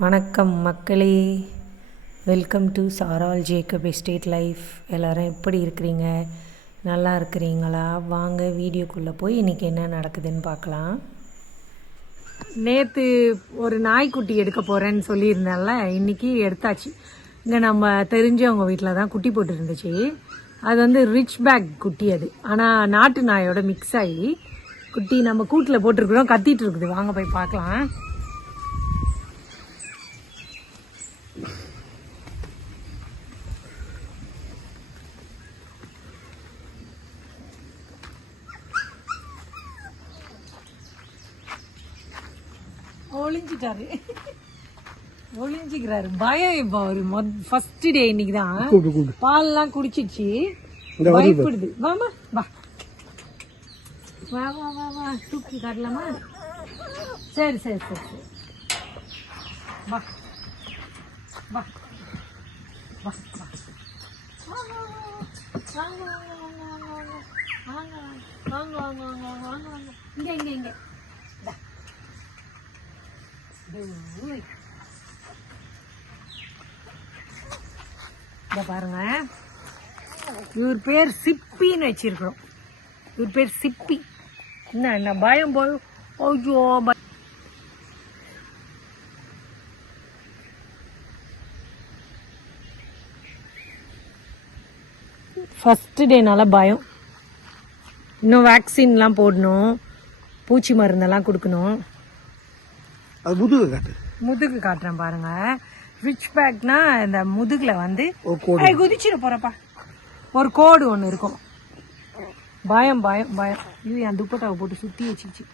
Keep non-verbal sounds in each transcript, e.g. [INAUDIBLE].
வணக்கம் மக்களே. Welcome to Saral Jacob estate life எல்லோரும் எப்படி இருக்கிறீங்க? நல்லா இருக்கிறீங்களா? வாங்க வீடியோக்குள்ளே போய் இன்றைக்கி என்ன நடக்குதுன்னு பார்க்கலாம். நேற்று ஒரு நாய்க்குட்டி எடுக்க போகிறேன்னு சொல்லியிருந்தேன்ல இன்றைக்கி எடுத்தாச்சு. இங்கே நம்ம தெரிஞ்சவங்க வீட்டில் தான் குட்டி போட்டு இருந்துச்சு அது வந்து ரிச் பேக் குட்டி அது. ஆனால் நாட்டு நாயோட மிக்ஸ் ஆகி குட்டி நம்ம கூட்டில் போட்டிருக்கிறோம் கத்திட்டு இருக்குது. வாங்க போய் பார்க்கலாம். ஒளிஞ்சிட்டாரு ஒளிஞ்சிக்கிறாரு பயம் இப்போ அவரு ஃபர்ஸ்ட் டே இன்னைக்கு தான் பால்லாம் குடிச்சிச்சு. பயப்படுது வாமா வா வா வா வா வா தூக்கி காட்டலாமா சரி சரி சரி சரி வா வா வா வா வாங்க வாங்க வாங்க வாங்க வாங்க வாங்க வாங்க வாங்க இங்க இங்க இங்க. இதை பாருங்க. இவர் பேர் சிப்பின்னு வச்சிருக்கிறோம். இவர் பேர் சிப்பி. என்ன என்ன பயம் போய் ஐயோ ப- ஃபஸ்ட்டு டேனால பயம். இன்னும் வேக்சின்லாம் போடணும். பூச்சி மருந்தெல்லாம் கொடுக்கணும். அது முதுகு காட்டு. முதுகு காட்டுறேன் பாருங்க. ரிச் பேக்னா இந்த முதுகுல வந்து குதிச்சிட போறப்பா. ஒரு கோடு ஒன்று இருக்கும். பயம் பயம் பயம். இது என் துப்பட்டாவை போட்டு சுத்தி வச்சிச்சு.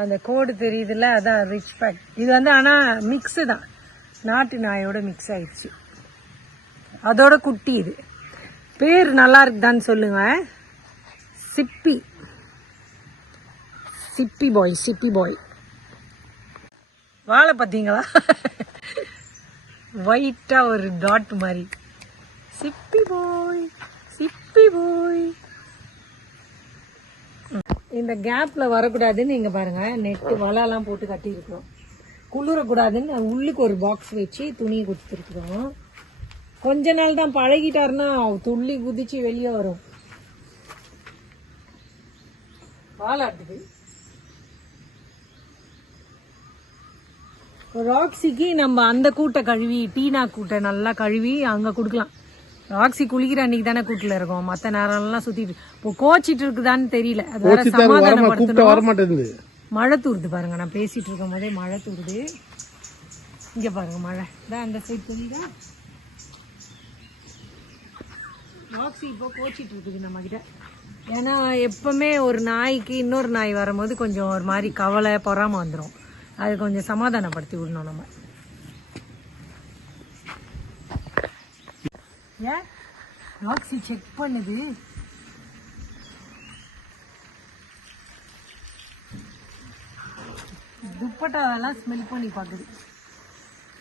அந்த கோடு தெரியுதுல்ல? அதான் ரிச் பேக் இது வந்து ஆனா மிக்ஸ் தான். நாட்டு நாயோட மிக்ஸ் ஆயிடுச்சு. அதோட குட்டி இது. பேர் நல்லா இருக்குதான்னு சொல்லுங்க. சிப்பி. சிப்பி பாய் சிப்பி பாய் வாழை பார்த்தீங்களா? ஒயிட்டா ஒரு டாட் மாதிரி. சிப்பி போய் சிப்பி போய். இந்த கேப்ல வரக்கூடாதுன்னு இங்க பாருங்க. நெட்டு வலைலாம் போட்டு கட்டியிருக்கிறோம். குளிரக்கூடாதுன்னு உள்ளுக்கு ஒரு பாக்ஸ் வச்சு துணி கொடுத்துருக்குறோம். கொஞ்ச நாள் தான் பழகிட்டாருன்னா துள்ளி குதிச்சு வெளியே வரும். வாலாட்டுது ராக்ஸிக்கு நம்ம அந்த கூட்டை கழுவி டீனா கூட்டை நல்லா கழுவி அங்கே கொடுக்கலாம். ராக்ஸி குளிக்கிற அன்னைக்கு தானே கூட்டில் இருக்கும். மற்ற நேரம்லாம் சுற்றிட்டு இப்போ கோச்சிட்டு இருக்குதான்னு தெரியல. அது வேற சமாதானப்படுத்தணும். மழை தூருது பாருங்க. நான் பேசிட்டு இருக்கும் போதே மழை தூருது. இங்க பாருங்க மழை. தான் அந்த சைடு தெரியுதா ராக்ஸி இப்போ கோச்சிட்டு இருக்குது நம்ம கிட்ட ஏன்னா எப்பவுமே ஒரு நாய்க்கு இன்னொரு நாய் வரும்போது கொஞ்சம் ஒரு மாதிரி கவலை பொறாம வந்துடும் அது கொஞ்சம் சமாதானப்படுத்தி விடணும் நம்ம. ஏன் ராக்ஸி செக் பண்ணுது. துப்பட்டாவெல்லாம் ஸ்மெல் பண்ணி பார்க்குது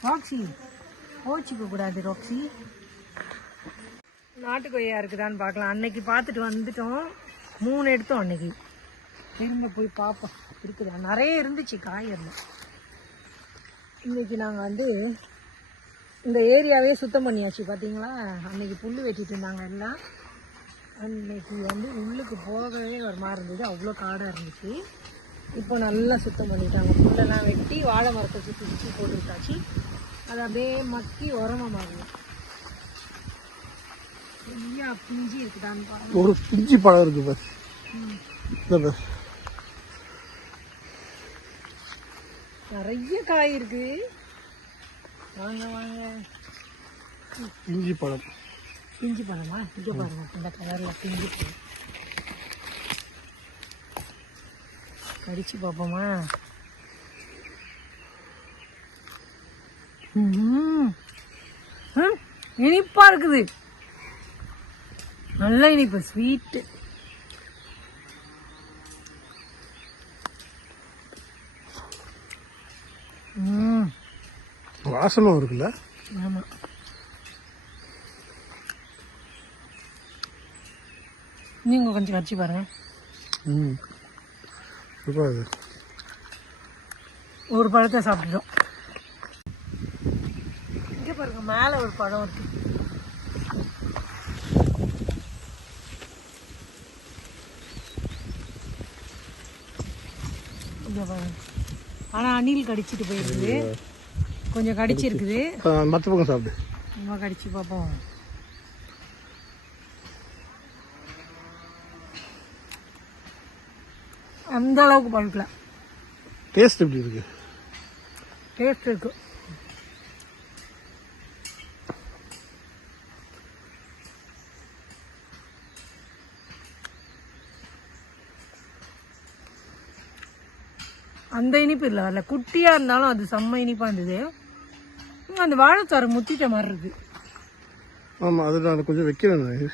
ராக்ஸி போச்சுக்க கூடாது ராக்ஸி நாட்டு கொய்யா இருக்குதான்னு பார்க்கலாம். அன்னைக்கு பார்த்துட்டு வந்துட்டோம். மூணு எடுத்தோம் அன்னைக்கு. திரும்ப போய் பார்ப்போம் இருக்குதா. நிறைய இருந்துச்சு காய் இருந்தோம் இன்னைக்கு நாங்கள் வந்து இந்த ஏரியாவே சுத்தம் பண்ணியாச்சு பார்த்தீங்களா அன்னைக்கு புல் வெட்டிட்டு இருந்தாங்க எல்லாம். அன்னைக்கு வந்து உள்ளுக்கு போகவே ஒரு மாதிரி இருந்தது. அவ்வளோ காடாக இருந்துச்சு. இப்போ நல்லா சுத்தம் பண்ணிட்டாங்க. புல்லெல்லாம் வெட்டி வாழை மரத்தை சுற்றி சுற்றி போட்டு விட்டாச்சு அது அப்படியே மக்கி உரமாக மாறும் ஐயா பிஞ்சி இருக்குதான்னு ஒரு பிஞ்சி பழம் இருக்கு பாரு இந்த பாரு. நிறைய காய் இருக்கு. வாங்க வாங்க. பிஞ்சி பழம். பிஞ்சு பழமா? இங்கே பாருங்க இந்த கலரில் பிஞ்சு பழம். கடிச்சு பார்ப்போமா இனிப்பா இருக்குது. நல்ல இனிப்பு ஸ்வீட்டு வாசமாக இருக்குல்ல? ஆமாம் நீங்கள் கொஞ்சம் கடிச்சு பாருங்கள் ம். ஒரு பழத்தை சாப்பிட்டுட்டோம். இங்கே பாருங்க மேலே ஒரு பழம் இருக்கு. ஆனால் அணில் கடிச்சிட்டு போயிடுது கொஞ்சம் கடிச்சிருக்குது. மற்ற பக்கம் சாப்பிடு. நம்ம கடிச்சு பார்ப்போம் அந்த அளவுக்கு பழுக்கல. டேஸ்ட் எப்படி இருக்கு? டேஸ்ட் இருக்கு. அந்த இனிப்பு இல்லை அதில் குட்டியாக இருந்தாலும் அது செம்ம இனிப்பாக இருந்தது. அந்த வாழைத்தாரை முத்திட்ட மாதிரி இருக்கு. ஆமாம் அது நான் கொஞ்சம் வைக்கிறேன் நான்.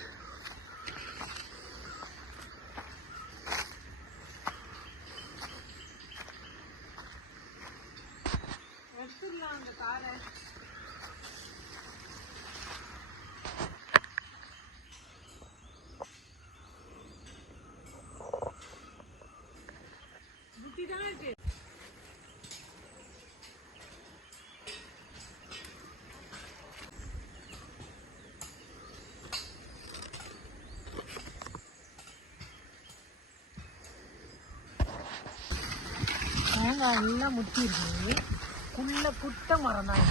தேங்காய் எல்லாம் முத்தி உள்ள புட்ட மரம் தான்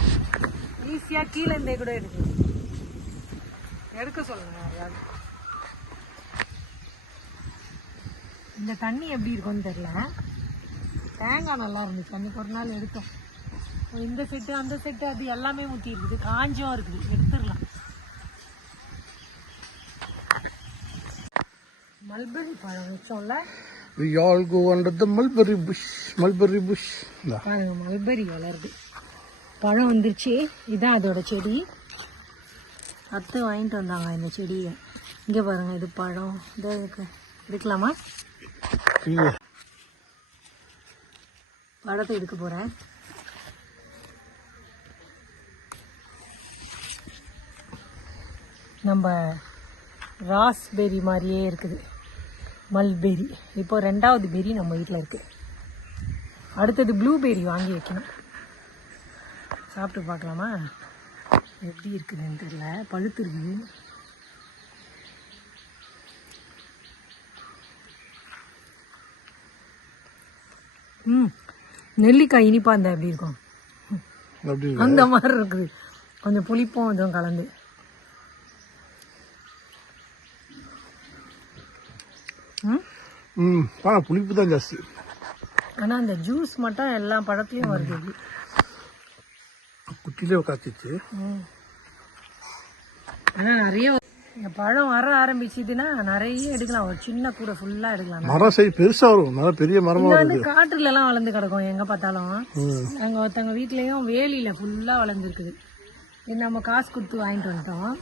ஈஸியாக கீழே இருந்தே கூட இருக்கு எடுக்க சொல்லுங்க யாரையாவது இந்த தண்ணி எப்படி இருக்கும்னு தெரியல. தேங்காய் நல்லா இருந்துச்சு. அன்னைக்கு ஒரு நாள் எடுத்தோம். இந்த செட்டு அந்த செட்டு அது எல்லாமே ஊற்றி இருக்குது காஞ்சும் இருக்குது. எடுத்துடலாம். மல்பெரி பழம் வச்சோம்ல. We all go under the mulberry bush. Mulberry bush. இந்தா. பாருங்க மல்பெரி வளருது பழம் வந்துருச்சு இதான் அதோட செடி அத்தை வாங்கிட்டு வந்தாங்க இந்த செடியை இங்கே பாருங்க இது பழம் இதோ இருக்கு எடுக்கலாமா. பழத்தை எடுக்க போகிறேன் நம்ம ராஸ்பெரி மாதிரியே இருக்குது மல்பெரி. இப்போ ரெண்டாவது பெரி நம்ம வீட்டில் இருக்கு. அடுத்தது ப்ளூபெரி வாங்கி வைக்கணும். சாப்பிட்டு பார்க்கலாமா? எப்படி இருக்குதுன்னு தெரியல. பழுத்து இருக்குது. ம் நெல்லிக்காய் இனிப்பா இருந்தா எப்படி இருக்கும். அந்த மாதிரி இருக்குது. கொஞ்சம் புளிப்பும் இதுவும் கலந்து. ம் பா புளிப்பு தான் ஜாஸ்தி. ஆனால் அந்த ஜூஸ் மட்டும் எல்லா பழத்துலையும் வருது குட்டிலே ம். ஆனால் நிறைய இந்த பழம் வர ஆரம்பிச்சுதுன்னா நிறைய எடுக்கலாம். ஒரு சின்ன கூடை ஃபுல்லாக எடுக்கலாம். மரம் சரி பெருசா வரும். நல்லா பெரிய மரமா வந்து காட்டுல எல்லாம் வளர்ந்து கிடக்கும் எங்க பார்த்தாலும். அங்க ஒருத்தவங்க வீட்லயும் வேலியில ஃபுல்லா வளர்ந்துருக்குது. இது நம்ம காசு கொடுத்து வாங்கிட்டு வந்துட்டோம்.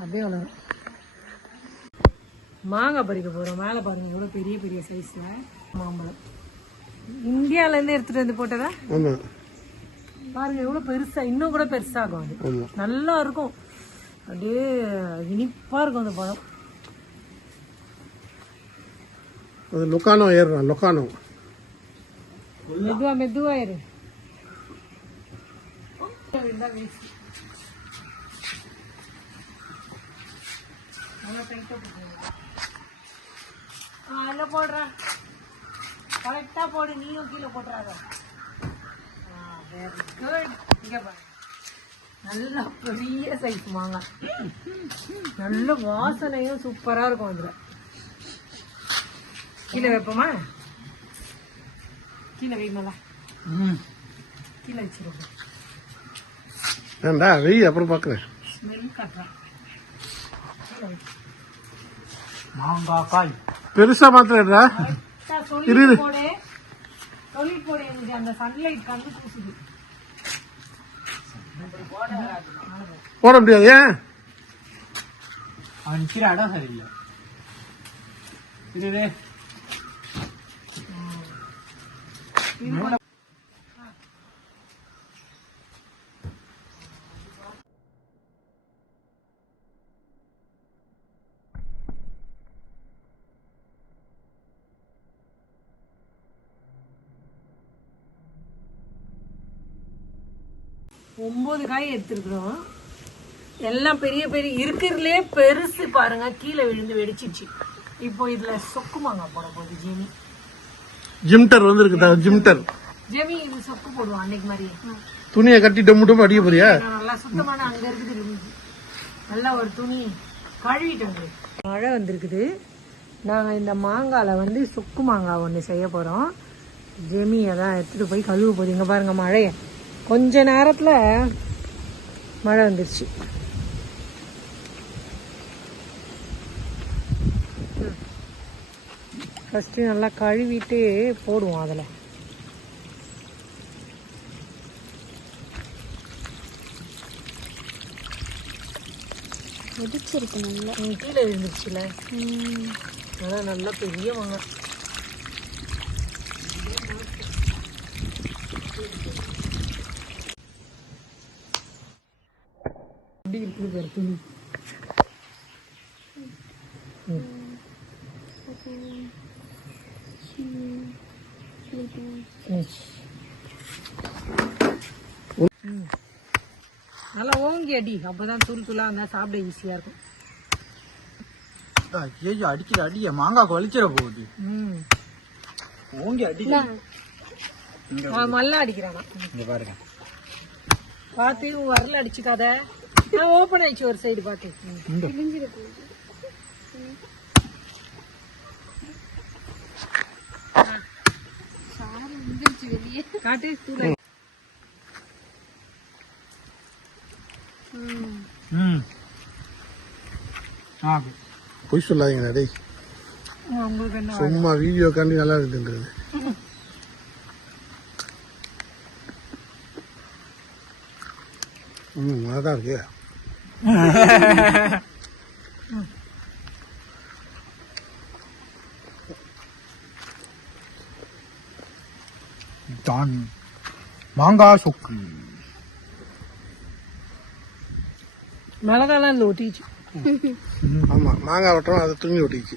அப்படியே வளரும். மாங்காய் பறிக்க போறோம். மேலே பாருங்க எவ்வளவு பெரிய பெரிய சைஸ்ல மாம்பழம். இந்தியால இருந்து எடுத்துட்டு வந்து போட்டதா? பாருங்க எவ்வளவு பெருசா இன்னும் கூட பெருசாகும் அது. நல்லா இருக்கும். அப்படியே இனிப்பா இருக்கும் அந்த பழம். அது லொக்கானோ ஏறுறான் லொக்கானோ. மெதுவா மெதுவா இரு இருந்தா waste. நல்லா tight ஆ போட்டுருங்க. ஆ, அதுல போடுறேன் கரெக்டா போடு நீயும் கீழே போட்டுறாத. வெரி குட் இங்க பாரு. நல்ல பெரிய சைஸ் மாங்காய் நல்ல வாசனையும் சூப்பரா இருக்கும் அதுல. கீழே வைப்போமா? கீழே வை நல்லா கீழே வச்சிருக்கோம். ஏண்டா வெய் அப்புறம் பார்க்குறேன் ஸ்மெல் காட்டுறேன் மாங்காய். பெருசா கரெக்டா சொல்லிட்டு போடு. சொல்லிட்டு போடு எனக்கு. அந்த சன்லைட் கண்டு பூசுது போட முடியாது ஏன்? அவன் நிக்கிற இடம் சரியில்லை. ஒம்பது காய் எடுத்துருக்குறோம். எல்லாம் பெரிய பெரிய இருக்கிறதுலே பெருசு பாருங்க கீழே விழுந்து வெடிச்சிச்சு இப்போ இதுல சொக்கு மாங்காய் போட போகுது ஜெமி. ஜிம்டர் வந்துருக்குதா ஜிம்டர். ஜெமி இது சொக்கு போடுவோம் அன்னைக்கு மாதிரி. துணியை கட்டி டம்மு டம்மு அடிக்க போறியா? நல்லா சுத்தமான அங்க இருக்குது நல்லா ஒரு துணி. கழுவிட்டு மழை வந்திருக்குது. நாங்கள் இந்த மாங்கால வந்து சொக்கு மாங்காய் ஒன்று செய்ய போகிறோம் ஜெமி அதான் எடுத்துகிட்டு போய் கழுவ போகுது. இங்கே பாருங்க மழையை. கொஞ்ச நேரத்தில் மழை வந்துருச்சு. ஃபஸ்ட்டு நல்லா கழுவிட்டு போடுவோம் அதில். வெடிச்சிருக்கு நல்லா. கீழே விழுந்துருச்சுல. அதான் நல்லா பெரிய மாங்காய் எப்படி இருக்குது பாரு துணி. நல்லா ஓங்கி அடி. அப்பதான் தூள் தூளா இருந்தா சாப்பிட ஈஸியா இருக்கும். ஐயோ அடிக்கிற அடிய மாங்காய்க்கு வலிச்சிட போகுது. ஓங்கி அடி. ஆ, மல்ல அடிக்கிறானா? இங்க பாருங்க. பார்த்து வரல அடிச்சுக்காத. நான் ஓப்பன் ஆயிடுச்சு ஒரு சைடு பார்த்து ம். காட்டு தூளை ம். பொய் சொல்லாதீங்க டேய். சும்மா வீடியோ காண்டி நல்லா இருக்குன்றது. ம் அதான் இருக்கு. தான் மாங்காய் சொக்கு மிளகாலாம் இந்த ஒட்டிச்சு ஆமா மாங்காய் வெட்டணும் அதை துணி ஒட்டிச்சு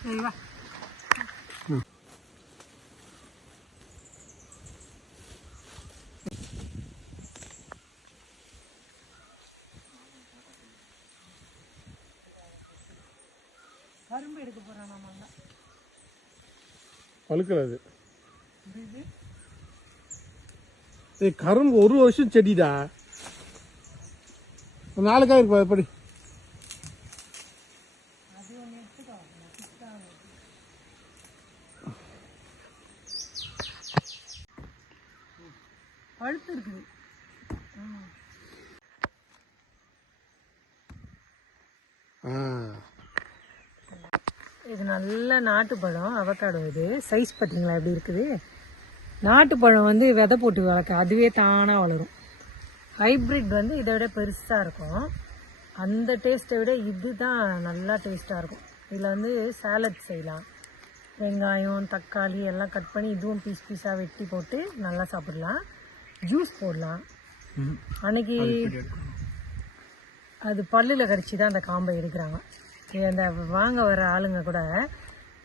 சரி வா கரும்பு எடுக்க போறான் நம்ம பழுக்கிறது. ஏய் கரும்பு ஒரு வருஷம் செடிடா. ஒரு நாலு காய் எப்படி பழுத்து இருக்குது ஆ இது நல்ல நாட்டுப்பழம் அவக்காடோ இது. சைஸ் பார்த்தீங்களா எப்படி இருக்குது? நாட்டுப்பழம் வந்து விதை போட்டு வளர்க்க அதுவே தானாக வளரும். ஹைப்ரிட் வந்து இதை விட பெருசாக இருக்கும். அந்த டேஸ்ட்டை விட இது தான் நல்லா டேஸ்ட்டாக இருக்கும். இதில் வந்து சாலட் செய்யலாம். வெங்காயம் தக்காளி எல்லாம் கட் பண்ணி இதுவும் பீஸ் பீஸாக வெட்டி போட்டு நல்லா சாப்பிடலாம். ஜூஸ் போடலாம். அன்னைக்கு அது பல்லில் கடிச்சு தான் அந்த காம்பை எடுக்கிறாங்க. அந்த வாங்க வர ஆளுங்க கூட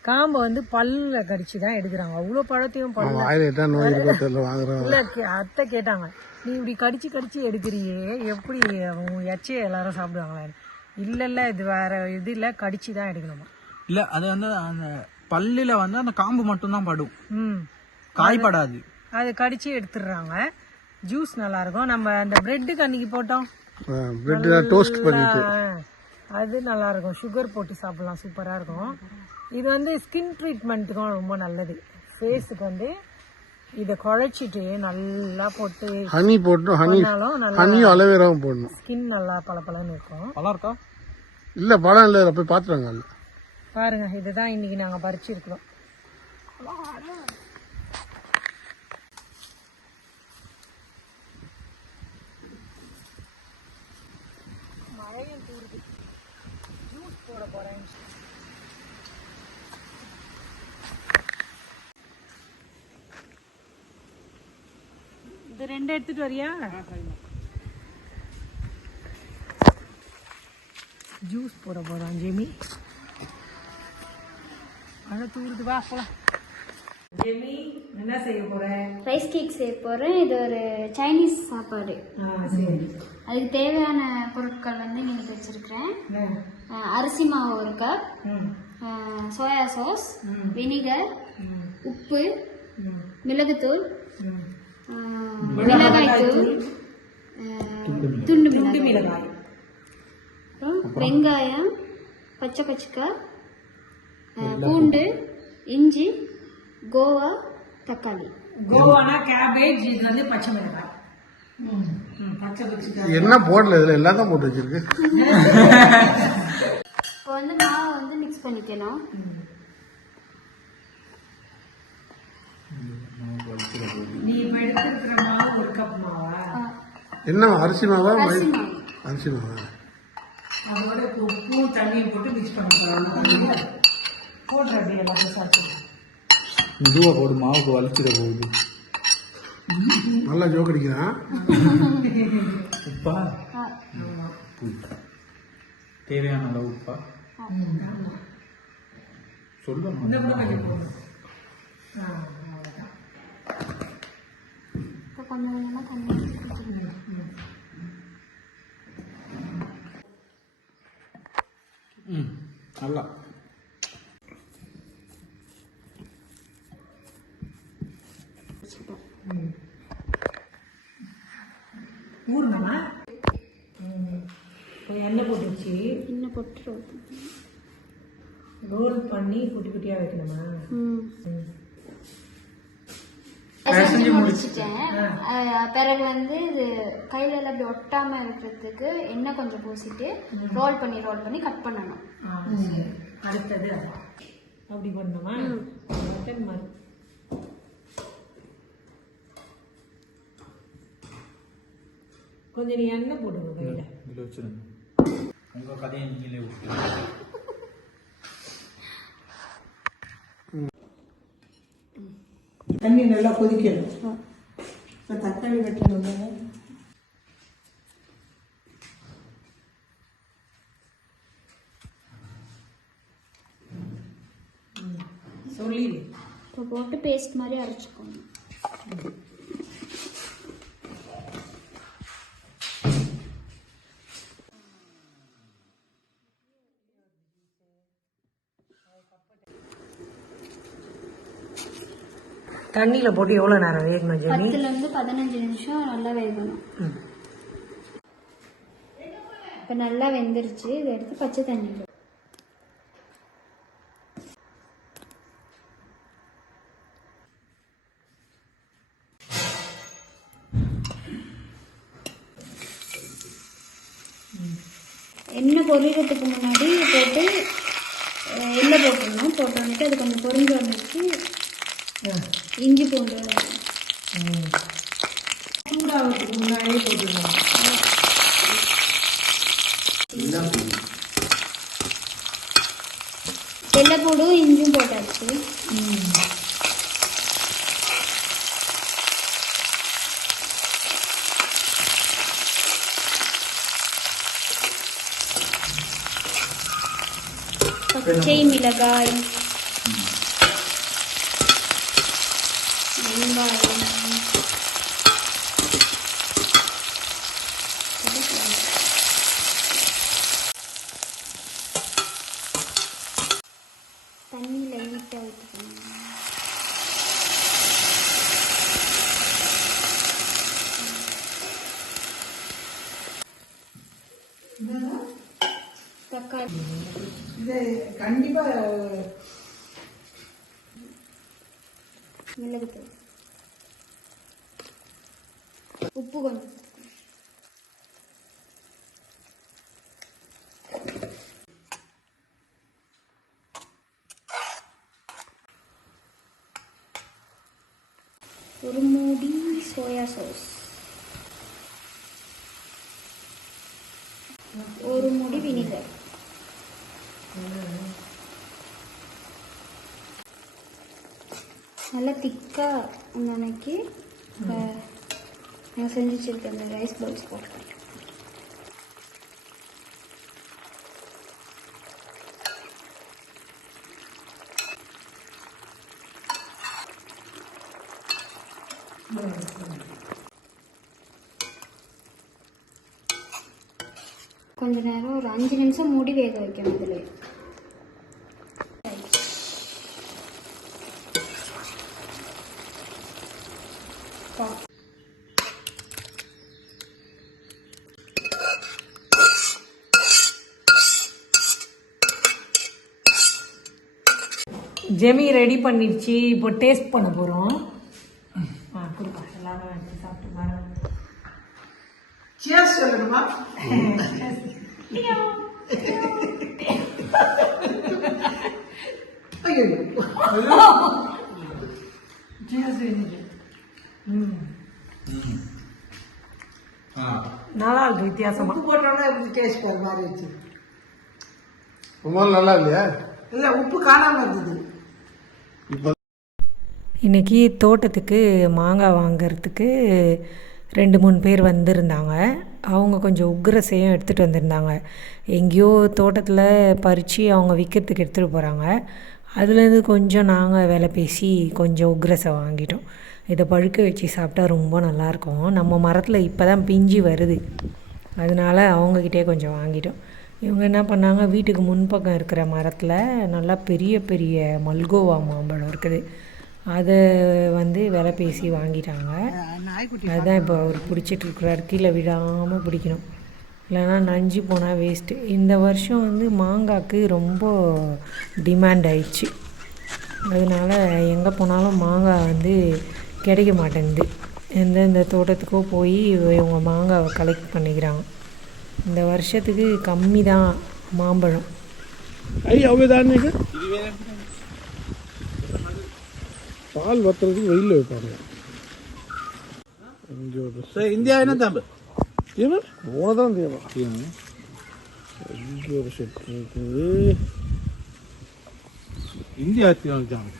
காம்பை வந்து பல்லில் கடிச்சு தான் எடுக்கிறாங்க. அவ்வளோ பழத்தையும் பல்ல இல்ல கே- அத்தை கேட்டாங்க நீ இப்படி கடிச்சு கடிச்சு எடுக்கிறியே எப்படி எச்சையை எல்லாரும் சாப்பிடுவாங்களா? இல்ல இல்ல இது வேற இது இல்ல கடிச்சு தான் எடுக்கணுமா? இல்ல அது வந்து அந்த பல்லில வந்து அந்த காம்பு மட்டும் தான் படும். ம். காய் படாது அது கடிச்சு எடுத்துடுறாங்க. ஜூஸ் நல்லா இருக்கும். நம்ம அந்த பிரெட்டுக்கு அன்னைக்கு போட்டோம். பிரெட் டோஸ்ட் பண்ணிட்டு. ஆ, அது நல்லா இருக்கும் சுகர் போட்டு சாப்பிடலாம். சூப்பரா இருக்கும். இது வந்து ஸ்கின் ட்ரீட்மெண்ட்டுக்கும் ரொம்ப நல்லது. ஃபேஸுக்கு வந்து இதை குழைச்சிட்டு நல்லா போட்டு ஹனி போட்டு ஹனி ஹனியும் அலோவேராவும் போடணும். ஸ்கின் நல்லா பளபளன்னு இருக்கும். நல்லா இருக்கா இல்ல பழம் இல்லை. போய் பாத்துறாங்க அல்ல பாருங்க. இதுதான் இன்னைக்கு நாங்க பறிச்சிருக்கிறோம். போறேன் இது ரெண்டு எடுத்துட்டு வரியா? ஜூஸ் போட போறோம் ஜெமி. மழை தூருது வா போலாம். ஜெமி என்ன செய்ய போற? ரைஸ் கேக் செய்ய போகிறேன் இது ஒரு சைனீஸ் சாப்பாடு. ஆ சரி. அதுக்கு தேவையான பொருட்கள் வந்து நீங்கள் வச்சுருக்கிறேன். அரிசி மாவு ஒரு கப் சோயா சாஸ். வினிகர் உப்பு மிளகுத்தூள் மிளகாய்த்தூள் துண்டு துண்டு மிளகாய். அப்புறம் வெங்காயம் பச்சை பச்சைக்காய் பூண்டு இஞ்சி கோவா தக்காளி. கோவானா கேபேஜ் இது வந்து பச்சை மிளகாய். என்ன போடல இதுல எல்லாம் தான் போட்டு வச்சிருக்கு. [LAUGHS] மிக்ஸ் பண்ணிக்கணும் என்ன அரிசி மாவா? அரிசி மாவு. அரிசி மாவா? அதோட உப்பும் தண்ணியும் போட்டு மிக்ஸ் பண்ணிக்கலாம் போடுற அப்படி எல்லாத்தையும் சாப்பிட்டு மெதுவா போடு மாவுக்கு வலிச்சிட போகுது. நல்லா ஜோக் அடிக்கிறான் உப்பா? உப்பு. தேவையான அளவு உப்பா? சொல்லணும் இந்த கூட கொஞ்சம் போடும் ஆ, அவ்வளவுதான். இப்போ கொஞ்சம் கொஞ்சமாக தண்ணி. ம் நல்லா. இப்போ எண்ணெய் போட்டு ரோல் பண்ணி குட்டி குட்டியாக வைக்கணுமா. செஞ்சு முடிச்சிட்டேன். பிறகு வந்து இது கையில எல்லாம் அப்படி ஒட்டாம இருக்கிறதுக்கு எண்ணெய் கொஞ்சம் பூசிட்டு ரோல் பண்ணி ரோல் பண்ணி கட் பண்ணணும். அடுத்தது. அப்படி பண்ணணுமா? மட்டன் கொஞ்சம் நீ எண்ணெய் போடுங்க கையில். உங்கள் கதையை நீங்களே விட்டு தண்ணி நல்லா கொதிக்கணும். இப்போ தக்காளி வெட்டணும் சொல்லி இப்போ போட்டு பேஸ்ட் மாதிரி அரைச்சிக்கணும் தண்ணியில் போட்டு எவ்வளோ நேரம் வேகணும் ஜெமி பத்துல இருந்து பதினஞ்சு நிமிஷம் நல்லா வேகணும். இப்போ நல்லா வெந்துருச்சு. இதை எடுத்து பச்சை தண்ணியில் எண்ணெய் பொரியறதுக்கு ചൂടാവത്ത് നന്നായി കൊണ്ടുവന്നു తెల్లపూడు ఇంజు పోటచ్చు పచ్చి మిలగాయ. இது கண்டிப்பா மிளகுத்தூள். உப்பு கொஞ்சம் ஒரு மூடி சோயா சாஸ் ஒரு மூடி வினிகர் நல்லா திக்காக நினைக்கி இப்போ நான் செஞ்சு வச்சிருக்கேன் அந்த ரைஸ் பால்ஸ் போட்டேன் கொஞ்ச நேரம் ஒரு அஞ்சு நிமிஷம் மூடி வேக வைக்கணும் இதுல ஜெமி ரெடி பண்ணிடுச்சு இப்போ டேஸ்ட் பண்ண போகிறோம் ஆ கொடுப்பா. எல்லாரும் எடுத்து சாப்பிட்டு. ம். நல்லா இருக்கு வித்தியாசமா. போட்டோம்னா எப்படி டேஸ்ட் மாதிரி வச்சு ரொம்ப நல்லா இல்லையா? இல்லை உப்பு காணாம இருந்தது. இப்போ இன்னைக்கு தோட்டத்துக்கு மாங்காய் வாங்கிறதுக்கு ரெண்டு மூணு பேர் வந்திருந்தாங்க. அவங்க கொஞ்சம் உக்ரசையும் எடுத்துகிட்டு வந்திருந்தாங்க. எங்கேயோ தோட்டத்தில் பறித்து அவங்க விற்கிறதுக்கு எடுத்துகிட்டு போகிறாங்க அதுலேருந்து கொஞ்சம் நாங்கள் வேலை பேசி கொஞ்சம் உக்ரசை வாங்கிட்டோம். இதை பழுக்க வச்சு சாப்பிட்டா ரொம்ப நல்லாயிருக்கும் நம்ம மரத்தில் இப்போ தான் பிஞ்சு வருது. அதனால அவங்கக்கிட்டே கொஞ்சம் வாங்கிட்டோம். இவங்க என்ன பண்ணாங்க வீட்டுக்கு முன்பக்கம் இருக்கிற மரத்தில் நல்லா பெரிய பெரிய மல்கோவா மாம்பழம் இருக்குது. அதை வந்து விலை பேசி வாங்கிட்டாங்க. அதுதான் இப்போ அவர் பிடிச்சிட்டு இருக்கிறார். கீழே விடாமல் பிடிக்கணும். இல்லைன்னா நஞ்சு போனால் வேஸ்ட்டு இந்த வருஷம் வந்து மாங்காய்க்கு ரொம்ப டிமாண்ட் ஆயிடுச்சு. அதனால் எங்கே போனாலும் மாங்காய் வந்து கிடைக்க மாட்டேங்குது. எந்தெந்த தோட்டத்துக்கோ போய் இவங்க மாங்காவை கலெக்ட் பண்ணிக்கிறாங்க. இந்த வருஷத்துக்கு கம்மி தான் மாம்பழம் பால் வத்துறதுக்கு வெயிலில் வைப்பாங்க. இந்தியா என்ன தாம்பு? ஏன்னா உனதான் தேவை இங்கே ஒரு செட் இருக்குது. இந்தியா தாம்பு?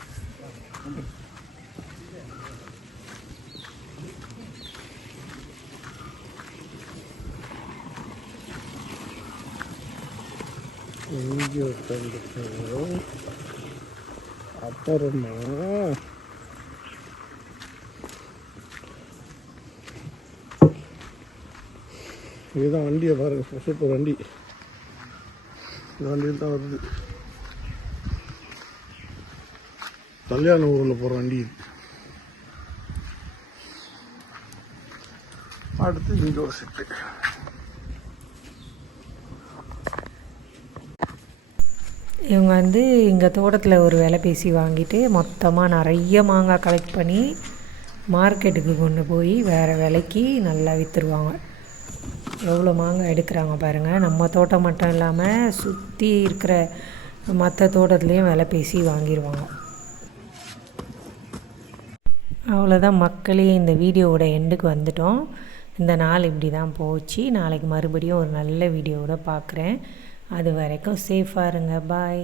இங்கே உட்காந்துருக்கோம் அப்புறமா இதுதான் வண்டியை பாருங்க. சூப்பர் வண்டி. இந்த வண்டியில் தான் வருது. கல்யாண ஊரில் போகிற வண்டி இது. அடுத்து இங்கே ஒரு செட்டு. இவங்க வந்து இங்கே தோட்டத்தில் ஒரு விலை பேசி வாங்கிட்டு மொத்தமாக நிறைய மாங்காய் கலெக்ட் பண்ணி மார்க்கெட்டுக்கு கொண்டு போய் வேறு விலைக்கு நல்லா விற்றுருவாங்க எவ்வளோ மாங்காய் எடுக்கிறாங்க பாருங்கள் நம்ம தோட்டம் மட்டும் இல்லாமல் சுற்றி இருக்கிற மற்ற தோட்டத்துலேயும் விலை பேசி வாங்கிடுவாங்க அவ்வளோதான் மக்களே இந்த வீடியோவோட எண்டுக்கு வந்துட்டோம். இந்த நாள் இப்படி தான் போச்சு. நாளைக்கு மறுபடியும் ஒரு நல்ல வீடியோவோட பார்க்குறேன் அது வரைக்கும் சேஃபாக இருங்க. பாய்